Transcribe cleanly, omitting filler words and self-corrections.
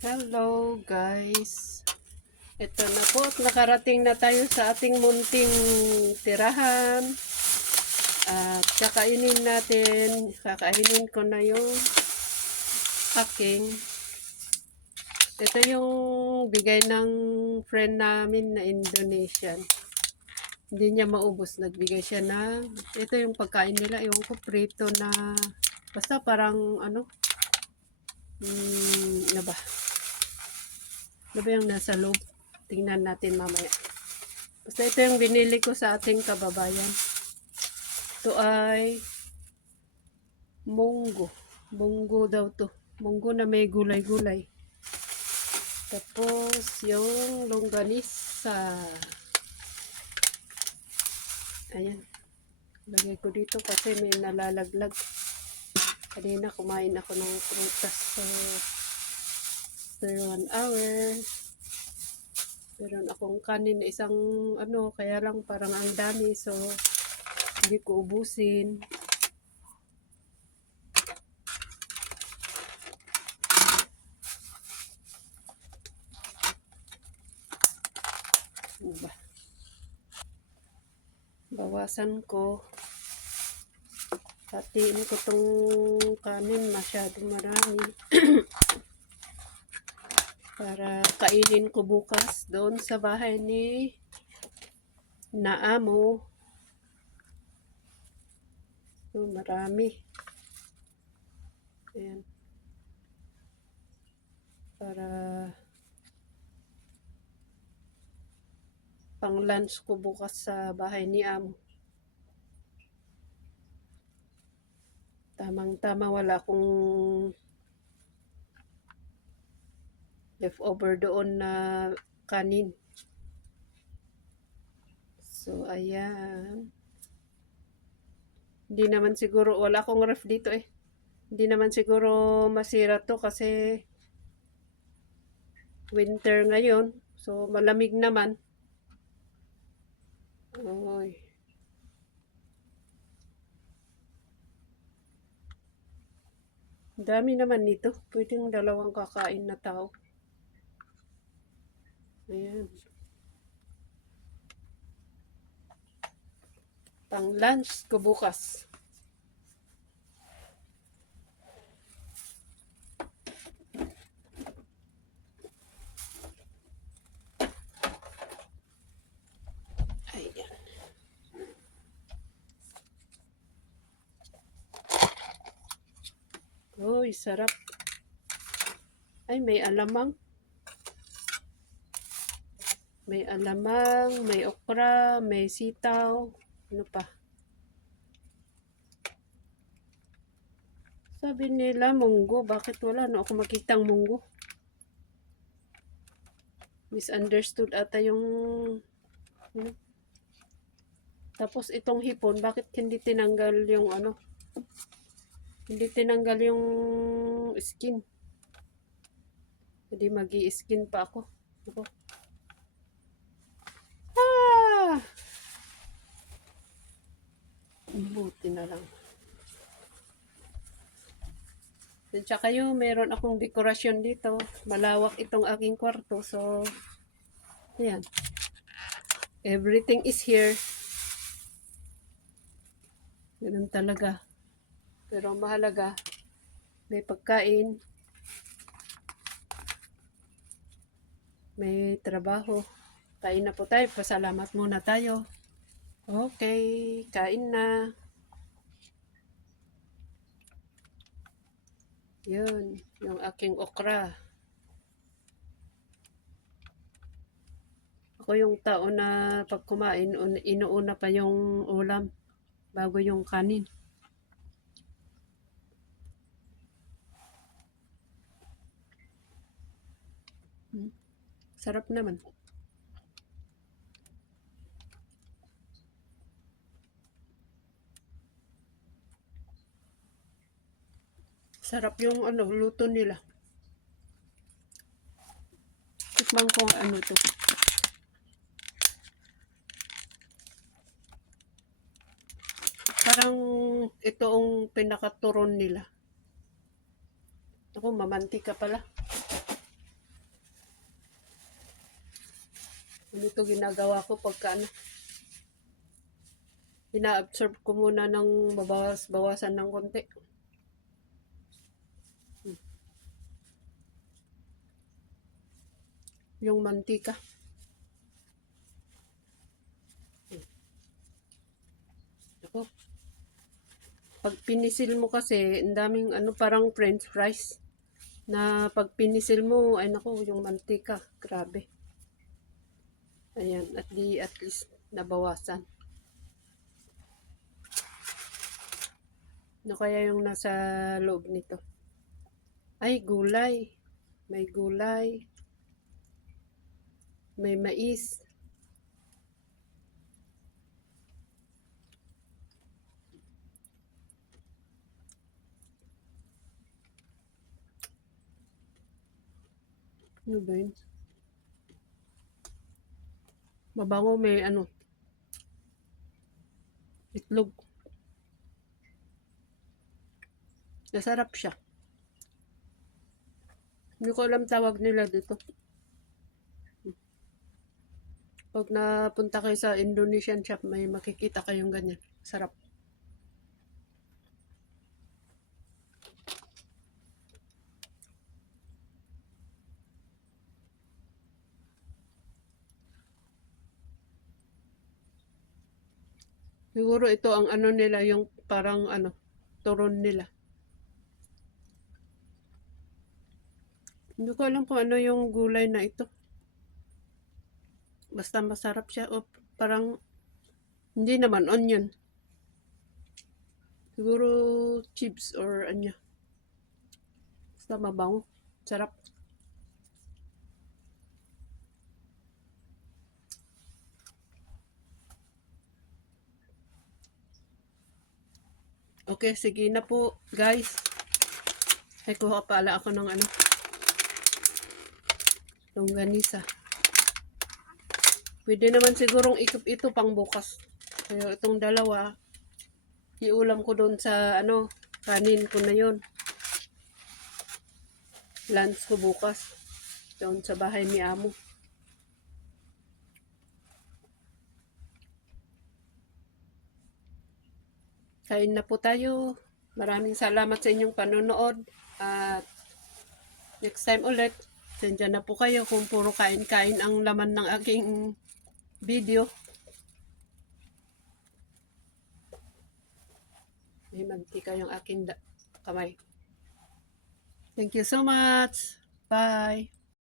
Hello guys. Ito na po at nakarating na tayo sa ating munting tirahan. At kakainin ko na yung aking. Ito yung bigay ng friend namin na Indonesian. Hindi niya maubos. Nagbigay siya ng, ito yung pagkain nila. Ewan ko, prito na, basta parang ano ba? Ano ba yung nasa loob? Tingnan natin mamaya. Basta ito yung binili ko sa ating kababayan. Ito ay munggo. Munggo daw to. Munggo na may gulay-gulay. Tapos yung longganisa. Ayan. Lagay ko dito kasi may nalalaglag. Kanina kumain ako ng prutas. So, after 1 hour, meron akong kanin na isang kaya lang parang ang dami. So, hindi ko ubusin. Diba? Bawasan ko. Hatiin ko tong kanin masyado marami. Para kainin ko bukas doon sa bahay ni Naamo. So, marami. Ayan. Para pang lunch ko bukas sa bahay ni Amo. Tamang-tama, wala akong leftover doon na kanin. So, ayan. Hindi naman siguro, wala akong ref dito eh. Hindi naman siguro masira to kasi winter ngayon. So, malamig naman. Oy. Dami naman nito. Pwedeng dalawang kakain na tao. Ayan. Pang lunch ko bukas. Ayan. Uy, sarap. Ay, may alamang. May alamang, may okra, may sitaw. Ano pa? Sabi nila munggo. Bakit wala? No, ako makitang munggo. Misunderstood ata yung Tapos itong hipon, bakit hindi tinanggal yung hindi tinanggal yung skin? Hindi magi-skin pa ako. Ako. Ah! Buti na lang. At saka yung meron akong dekorasyon dito. Malawak itong aking kwarto. So, ayan. Everything is here. Ganun talaga. Pero mahalaga, may pagkain, may trabaho. Kain na po tayo. Pasalamat muna tayo. Okay, kain na. Yun, yung aking okra. Ako yung tao na pag kumain, inuuna pa yung ulam bago yung kanin. Sarap naman. Sarap yung luto nila. Tikman ko to. Parang ito ang pinakaturon nila. Ako, mamantika pala. Ganito ginagawa ko pagka ano, ina-absorb ko muna ng bawasan ng konti. Yung mantika. Ako, pag pinisil mo kasi, ang daming ano, parang french fries. Na pag pinisil mo, ay nako, yung mantika, grabe. Ayan, at least nabawasan. Ano kaya yung nasa loob nito? Ay, gulay. May gulay. May mais. Ano ba yun? Mabango, may ano, itlog. Nasarap siya. Hindi ko alam tawag nila dito. Pag napunta kayo sa Indonesian shop, may makikita kayong ganyan. Sarap. Siguro ito ang ano nila, yung parang ano, turon nila. Hindi ko alam kung ano yung gulay na ito. Basta masarap siya. O parang, hindi naman onion. Siguro chips or anya. Basta mabango. Sarap. Okay, sige na po guys. Ay, kuha pala ako ng ano, longganisa. Pwede naman sigurong ikip ito pang bukas. Kaya itong dalawa, iulam ko doon sa ano, kanin ko na yun. Lunch ko bukas. Doon sa bahay ni Amo. Kain na po tayo. Maraming salamat sa inyong panonood. At next time ulit, sendyan na po kayo kung puro kain-kain ang laman ng aking video. May mantika yung aking kamay. Thank you so much. Bye.